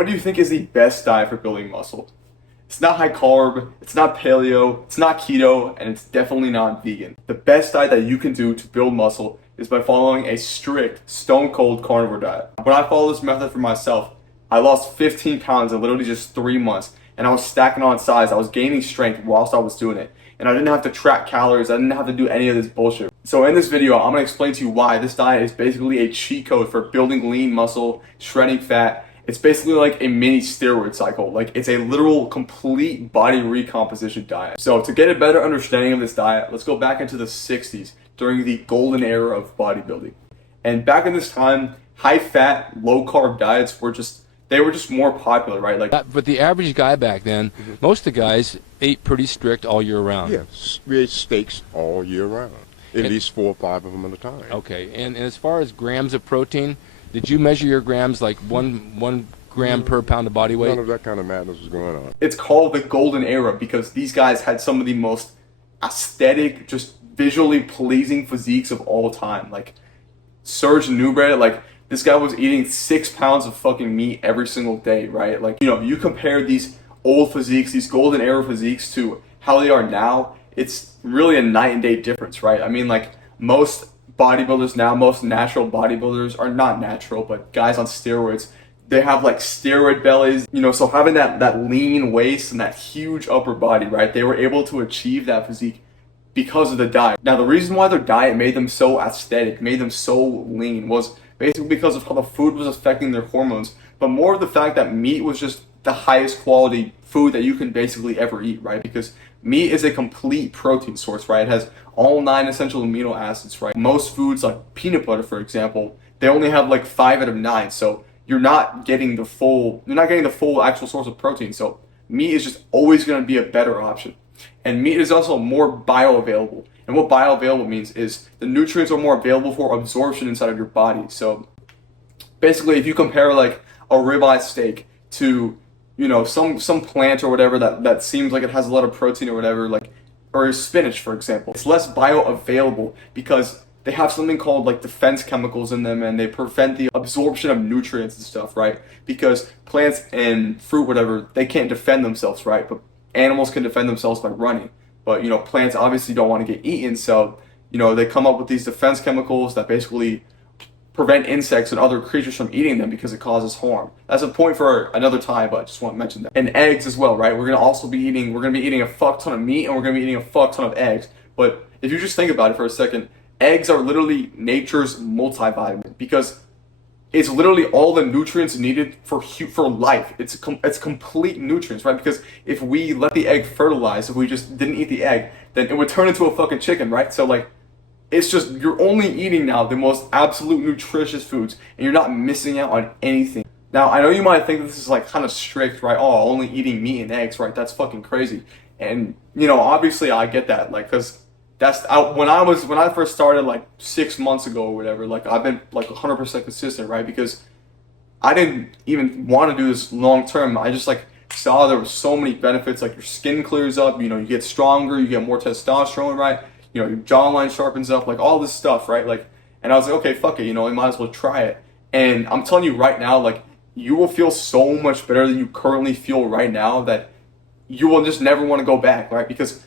what do you think is the best diet for building muscle? It's not high carb, it's not paleo, it's not keto, and it's definitely not vegan. The best diet that you can do to build muscle is by following a strict, stone cold carnivore diet. When I followed this method for myself, I lost 15 pounds in literally just 3 months, and I was stacking on size. I was gaining strength whilst I was doing it, and I didn't have to track calories. I didn't have to do any of this bullshit. So in this video, I'm gonna explain to you why this diet is basically a cheat code for building lean muscle, shredding fat. It's basically like a mini steroid cycle. Like, it's a literal complete body recomposition diet. So to get a better understanding of this diet, let's go back into the 60s during the golden era of bodybuilding. And back in this time, high fat, low carb diets were just more popular, right? Like, but the average guy back then, most of the guys ate pretty strict all year round. Yeah, we ate steaks all year round, at least 4 or 5 of them at a time. Okay, and as far as grams of protein, did you measure your grams like one gram per pound of body weight? None of that kind of madness was going on. it's called the golden era because these guys had some of the most aesthetic, just visually pleasing physiques of all time. Like, Serge Nubret, like, this guy was eating 6 pounds of fucking meat every single day, right? Like, you compare these old physiques, these golden era physiques, to how they are now, it's really a night and day difference, right? I mean, like, most bodybuilders now, most natural bodybuilders are not natural, but guys on steroids, they have like steroid bellies, so having that lean waist and that huge upper body, right? They were able to achieve that physique because of the diet. Now, the reason why their diet made them so aesthetic, made them so lean, was basically because of how the food was affecting their hormones, but more of the fact that meat was just the highest quality food that you can basically ever eat, right? Because meat is a complete protein source, right? It has all 9 essential amino acids, right? Most foods, like peanut butter, for example, they only have like 5 out of 9, so you're not getting the full actual source of protein. So meat is just always going to be a better option. And meat is also more bioavailable. And what bioavailable means is the nutrients are more available for absorption inside of your body. So basically, if you compare like a ribeye steak to, some plant or whatever that seems like it has a lot of protein or whatever, like, or spinach, for example, it's less bioavailable because they have something called like defense chemicals in them, and they prevent the absorption of nutrients and stuff, right? Because plants and fruit, whatever, they can't defend themselves, right? But animals can defend themselves by running. But, plants obviously don't want to get eaten, so, they come up with these defense chemicals that basically prevent insects and other creatures from eating them because it causes harm. That's a point for another time, but I just want to mention that. And eggs as well, right? We're going to be eating a fuck ton of meat, and we're going to be eating a fuck ton of eggs. But if you just think about it for a second, eggs are literally nature's multivitamin because it's literally all the nutrients needed for life. It's complete nutrients, right? Because if we let the egg fertilize, if we just didn't eat the egg, then it would turn into a fucking chicken, right? So, like, it's just, you're only eating now the most absolute nutritious foods, and you're not missing out on anything. Now, I know you might think this is like kind of strict, right? Oh, only eating meat and eggs, right? That's fucking crazy. And, obviously I get that, like, because when I first started like 6 months ago or whatever, like, I've been like 100% consistent, right? Because I didn't even want to do this long term. I just like saw there were so many benefits, like your skin clears up, you get stronger, you get more testosterone, right? Your jawline sharpens up, like all this stuff, right? Like, and I was like, okay, fuck it, I might as well try it. And I'm telling you right now, like, you will feel so much better than you currently feel right now that you will just never want to go back, right? Because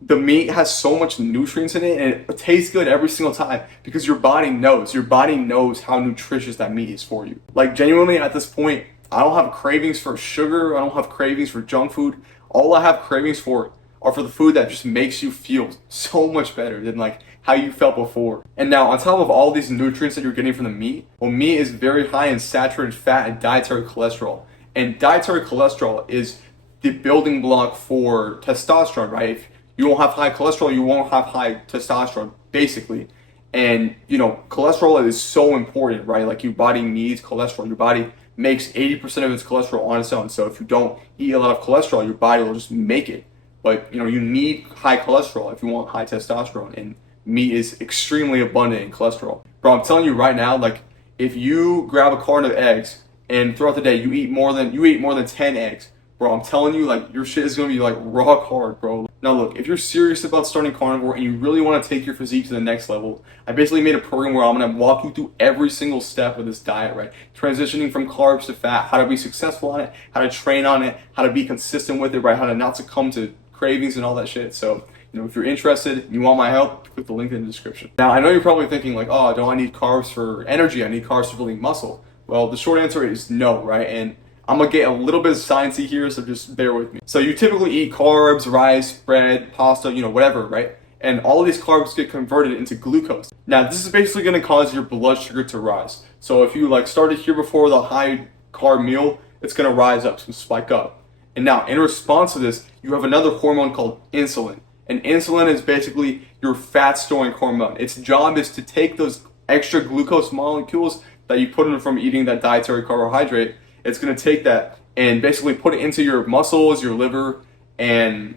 the meat has so much nutrients in it, and it tastes good every single time because your body knows how nutritious that meat is for you. Like, genuinely, at this point, I don't have cravings for sugar. I don't have cravings for junk food. All I have cravings for are for the food that just makes you feel so much better than like how you felt before. And now, on top of all these nutrients that you're getting from the meat, well, meat is very high in saturated fat and dietary cholesterol. And dietary cholesterol is the building block for testosterone, right? If you don't have high cholesterol, you won't have high testosterone, basically. And, cholesterol is so important, right? Like, your body needs cholesterol. Your body makes 80% of its cholesterol on its own. So if you don't eat a lot of cholesterol, your body will just make it. But, you need high cholesterol if you want high testosterone. And meat is extremely abundant in cholesterol. Bro, I'm telling you right now, like, if you grab a carton of eggs and throughout the day you eat more than 10 eggs, bro, I'm telling you, like, your shit is gonna be like rock hard, bro. Now look, if you're serious about starting carnivore and you really want to take your physique to the next level, I basically made a program where I'm gonna walk you through every single step of this diet, right? Transitioning from carbs to fat, how to be successful on it, how to train on it, how to be consistent with it, right? How to not succumb to cravings and all that shit. So, if you're interested, you want my help, click the link in the description. Now, I know you're probably thinking like, oh, don't I need carbs for energy? I need carbs for building muscle. Well, the short answer is no, right? And I'm gonna get a little bit sciencey here, so just bear with me. So you typically eat carbs, rice, bread, pasta, whatever, right? And all of these carbs get converted into glucose. Now, this is basically gonna cause your blood sugar to rise. So if you started here before the high carb meal, it's gonna rise up, it's gonna spike up. And now, in response to this, you have another hormone called insulin. And insulin is basically your fat storing hormone. Its job is to take those extra glucose molecules that you put in from eating that dietary carbohydrate. It's going to take that and basically put it into your muscles, your liver, and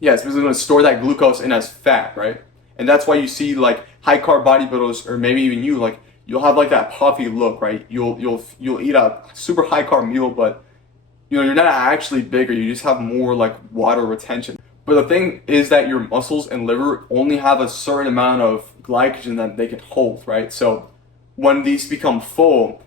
yeah, it's basically going to store that glucose in as fat, right? And that's why you see like high carb bodybuilders, or maybe even you, like you'll have like that puffy look, right? You'll eat a super high carb meal, but you're not actually bigger. You just have more like water retention. But the thing is that your muscles and liver only have a certain amount of glycogen that they can hold, right? So when these become full,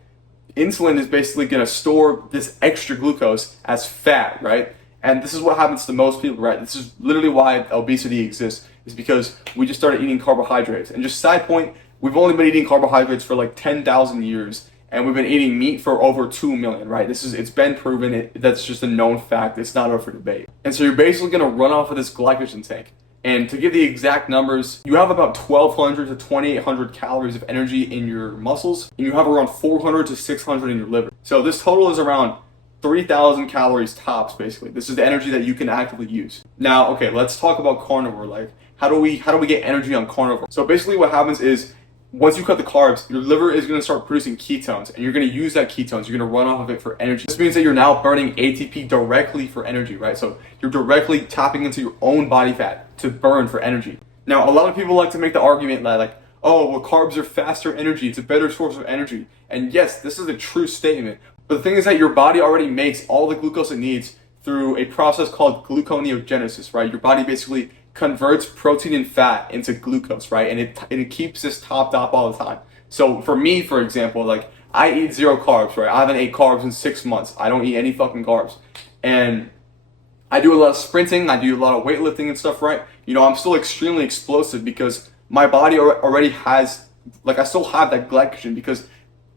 insulin is basically going to store this extra glucose as fat, right? And this is what happens to most people, right? This is literally why obesity exists, is because we just started eating carbohydrates. And just side point, we've only been eating carbohydrates for like 10,000 years. And we've been eating meat for over 2 million, right? It's been proven, that's just a known fact. It's not up for debate. And so you're basically gonna run off of this glycogen tank. And to give the exact numbers, you have about 1,200 to 2,800 calories of energy in your muscles, and you have around 400 to 600 in your liver. So this total is around 3,000 calories tops, basically. This is the energy that you can actively use. Now, okay, let's talk about carnivore. Like, how do we get energy on carnivore? So basically what happens is, once you cut the carbs, your liver is going to start producing ketones, and you're going to use that ketones. You're going to run off of it for energy. This means that you're now burning ATP directly for energy, right? So you're directly tapping into your own body fat to burn for energy. Now, a lot of people like to make the argument that like, oh, well, carbs are faster energy. It's a better source of energy. And yes, this is a true statement. But the thing is that your body already makes all the glucose it needs through a process called gluconeogenesis, right? Your body basically converts protein and fat into glucose, right? And it keeps this topped up all the time. So for me, for example, like I eat 0 carbs, right? I haven't ate carbs in 6 months. I don't eat any fucking carbs. And I do a lot of sprinting. I do a lot of weightlifting and stuff, right? I'm still extremely explosive because my body already has, like I still have that glycogen, because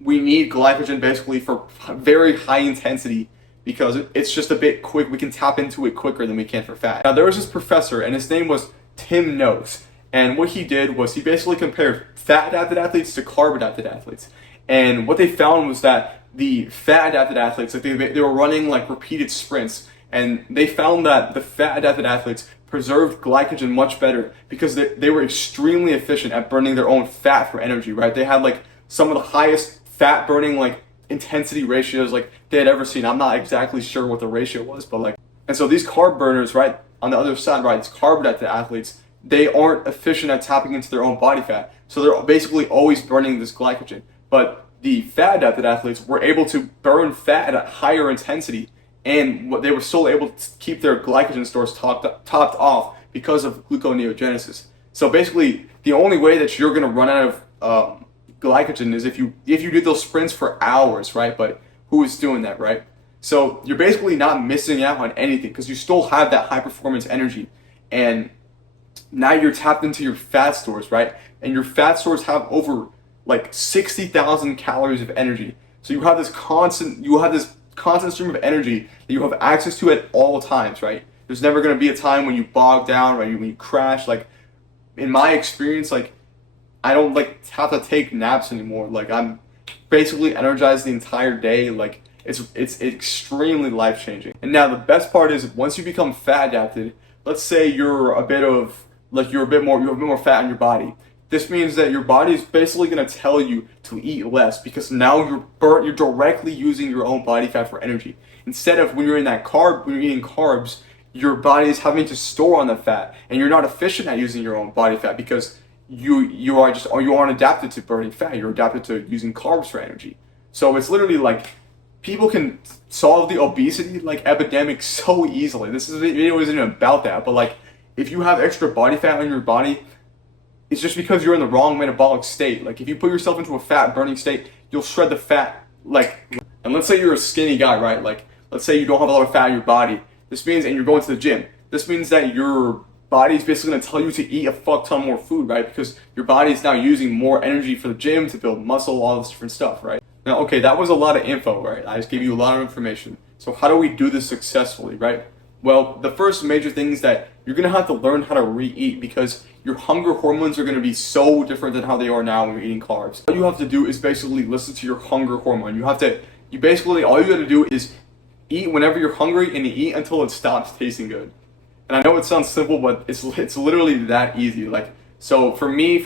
we need glycogen basically for very high intensity, because it's just a bit quick. We can tap into it quicker than we can for fat. Now, there was this professor, and his name was Tim Noakes. And what he did was he basically compared fat-adapted athletes to carb-adapted athletes. And what they found was that the fat-adapted athletes, like they were running like repeated sprints, and they found that the fat-adapted athletes preserved glycogen much better because they were extremely efficient at burning their own fat for energy, right? They had like some of the highest fat-burning like intensity ratios like they had ever seen. I'm not exactly sure what the ratio was, but like, and so these carb burners, right, on the other side, right, these carb-adapted athletes, they aren't efficient at tapping into their own body fat. So they're basically always burning this glycogen. But the fat-adapted athletes were able to burn fat at higher intensity, and they were still able to keep their glycogen stores topped off because of gluconeogenesis. So basically, the only way that you're going to run out of glycogen is if you did those sprints for hours, right? But who is doing that, right? So you're basically not missing out on anything because you still have that high performance energy, and now you're tapped into your fat stores, right? And your fat stores have over like 60,000 calories of energy. So you have this constant stream of energy that you have access to at all times, right? There's never going to be a time when you bog down, right? When you crash. Like in my experience, like I don't like have to take naps anymore. Like I'm basically energized the entire day. Like it's extremely life changing. And now the best part is once you become fat adapted, let's say you have a bit more fat in your body. This means that your body is basically going to tell you to eat less because now you're directly using your own body fat for energy. Instead of when you're eating carbs, your body is having to store on the fat, and you're not efficient at using your own body fat because you aren't adapted to burning fat. You're adapted to using carbs for energy. So it's literally like people can solve the obesity like epidemic so easily. This video isn't even about that, but like if you have extra body fat on your body, it's just because you're in the wrong metabolic state. Like if you put yourself into a fat burning state, you'll shred the fat. And let's say you're a skinny guy, right? Like let's say you don't have a lot of fat in your body. This means, and you're going to the gym. This means that your body is basically going to tell you to eat a fuck ton more food, right? Because your body is now using more energy for the gym to build muscle, all this different stuff, right? Now, okay, that was a lot of info, right? I just gave you a lot of information. So how do we do this successfully, right? Well, the first major thing is that you're going to have to learn how to re-eat because your hunger hormones are going to be so different than how they are now when you're eating carbs. All you have to do is basically listen to your hunger hormone. All you got to do is eat whenever you're hungry and you eat until it stops tasting good. And I know it sounds simple, but it's literally that easy. Like, so for me,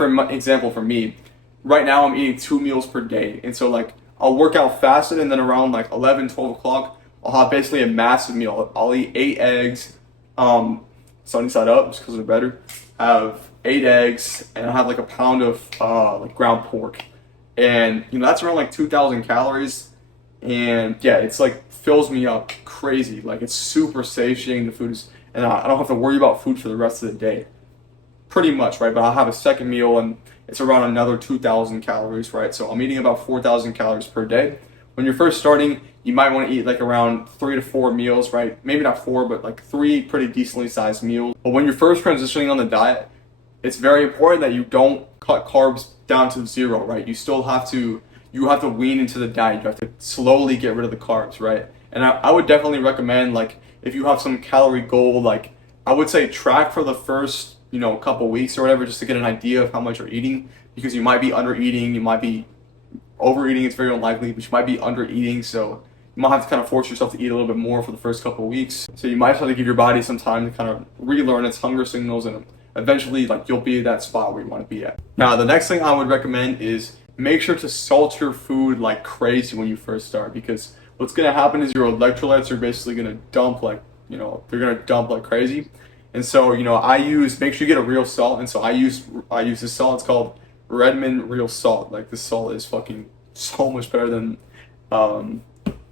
right now I'm eating 2 meals per day. And so like, I'll work out fasted and then around like 11, 12 o'clock, I'll have basically a massive meal. I'll eat 8 eggs, sunny side up, just because they're better. I have 8 eggs and I have like a pound of like ground pork. And you know, that's around like 2,000 calories. And yeah, it's like fills me up crazy. Like it's super satiating. The food is, and I don't have to worry about food for the rest of the day. Pretty much, right? But I'll have a second meal and it's around another 2,000 calories, right? So I'm eating about 4,000 calories per day. When you're first starting, you might want to eat like around 3 to 4 meals, right? Maybe not 4, but like 3 pretty decently sized meals. But when you're first transitioning on the diet, it's very important that you don't cut carbs down to 0, right? You have to wean into the diet. You have to slowly get rid of the carbs, right? And I would definitely recommend, like, if you have some calorie goal, like, I would say track for the first, couple weeks or whatever, just to get an idea of how much you're eating, because you might be under eating, you might be overeating, it's very unlikely, but you might be under eating, so you might have to kind of force yourself to eat a little bit more for the first couple of weeks. So you might have to give your body some time to kind of relearn its hunger signals, and eventually, like, you'll be at that spot where you want to be at. Now, the next thing I would recommend is make sure to salt your food like crazy when you first start, because what's going to happen is your electrolytes are basically going to dump like, they're going to dump like crazy. And so, make sure you get a real salt. And so I use this salt. It's called Redmond Real Salt. Like, this salt is fucking so much better than, the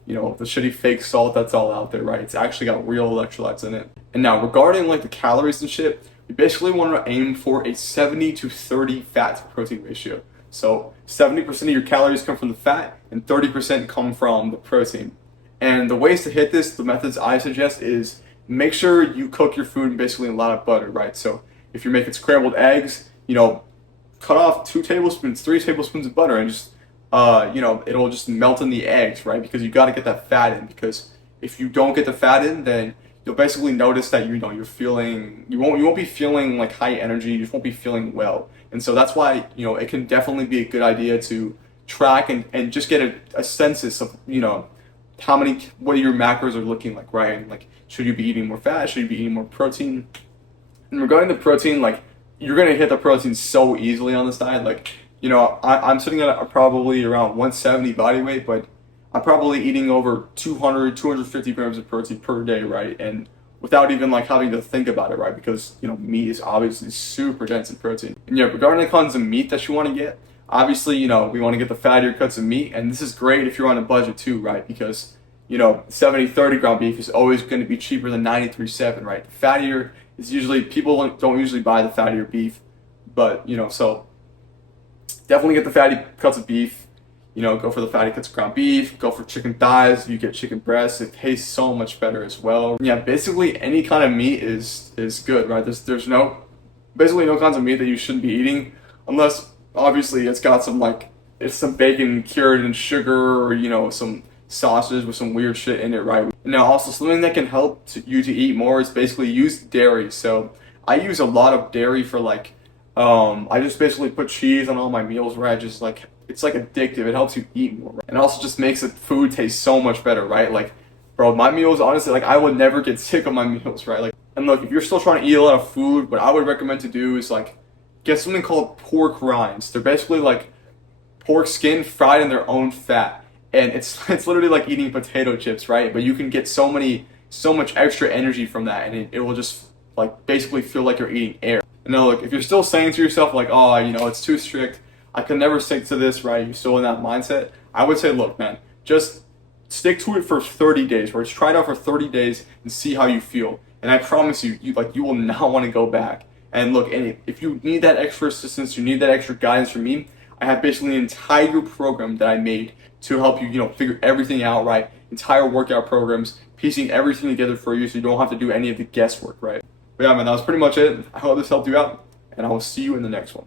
shitty fake salt that's all out there, right? It's actually got real electrolytes in it. And now, regarding like the calories and shit, you basically want to aim for a 70 to 30 fat to protein ratio. So 70% of your calories come from the fat and 30% come from the protein. And the ways to hit this, the methods I suggest is make sure you cook your food basically in a lot of butter, right? So if you're making scrambled eggs, cut off 2 tablespoons, 3 tablespoons of butter and just, it'll just melt in the eggs, right? Because you got to get that fat in, because if you don't get the fat in, then you'll basically notice that, you won't be feeling like high energy, you just won't be feeling well. And so that's why, it can definitely be a good idea to track and just get a census of, what your macros are looking like, right? And like, should you be eating more fat? Should you be eating more protein? And regarding the protein, like, you're going to hit the protein so easily on this diet. Like, I'm sitting at probably around 170 body weight, but I'm probably eating over 200, 250 grams of protein per day, right? And without even like having to think about it, right? Because, meat is obviously super dense in protein. And yeah, regarding the kinds of meat that you want to get, obviously, we want to get the fattier cuts of meat. And this is great if you're on a budget too, right? Because, 70-30 ground beef is always going to be cheaper than 93.7, right? The fattier is usually, people don't usually buy the fattier beef, but, so definitely get the fatty cuts of beef. Go for the fatty cuts of ground beef, go for chicken thighs, you get chicken breasts, it tastes so much better as well. Yeah, basically any kind of meat is good, right? There's basically no kinds of meat that you shouldn't be eating, unless obviously it's got it's some bacon cured in sugar, or some sausage with some weird shit in it, right? Now also something that can help you to eat more is basically use dairy. So I use a lot of dairy for I just basically put cheese on all my meals, where I just it's like addictive. It helps you eat more, right? And also just makes the food taste so much better, right? Like, bro, my meals, honestly, I would never get sick of my meals, right? Like, and look, if you're still trying to eat a lot of food, what I would recommend to do is get something called pork rinds. They're basically like pork skin fried in their own fat. And it's literally like eating potato chips, right? But you can get so much extra energy from that, and it will just basically feel like you're eating air. And now look, if you're still saying to yourself oh, it's too strict, I can never stick to this, right? You're still in that mindset. I would say, look, man, just stick to it for 30 days, right? Just try it out for 30 days and see how you feel. And I promise you, you will not want to go back. And look, and if you need that extra assistance, you need that extra guidance from me, I have basically an entire program that I made to help you, figure everything out, right? Entire workout programs, piecing everything together for you so you don't have to do any of the guesswork, right? But yeah, man, that was pretty much it. I hope this helped you out, and I will see you in the next one.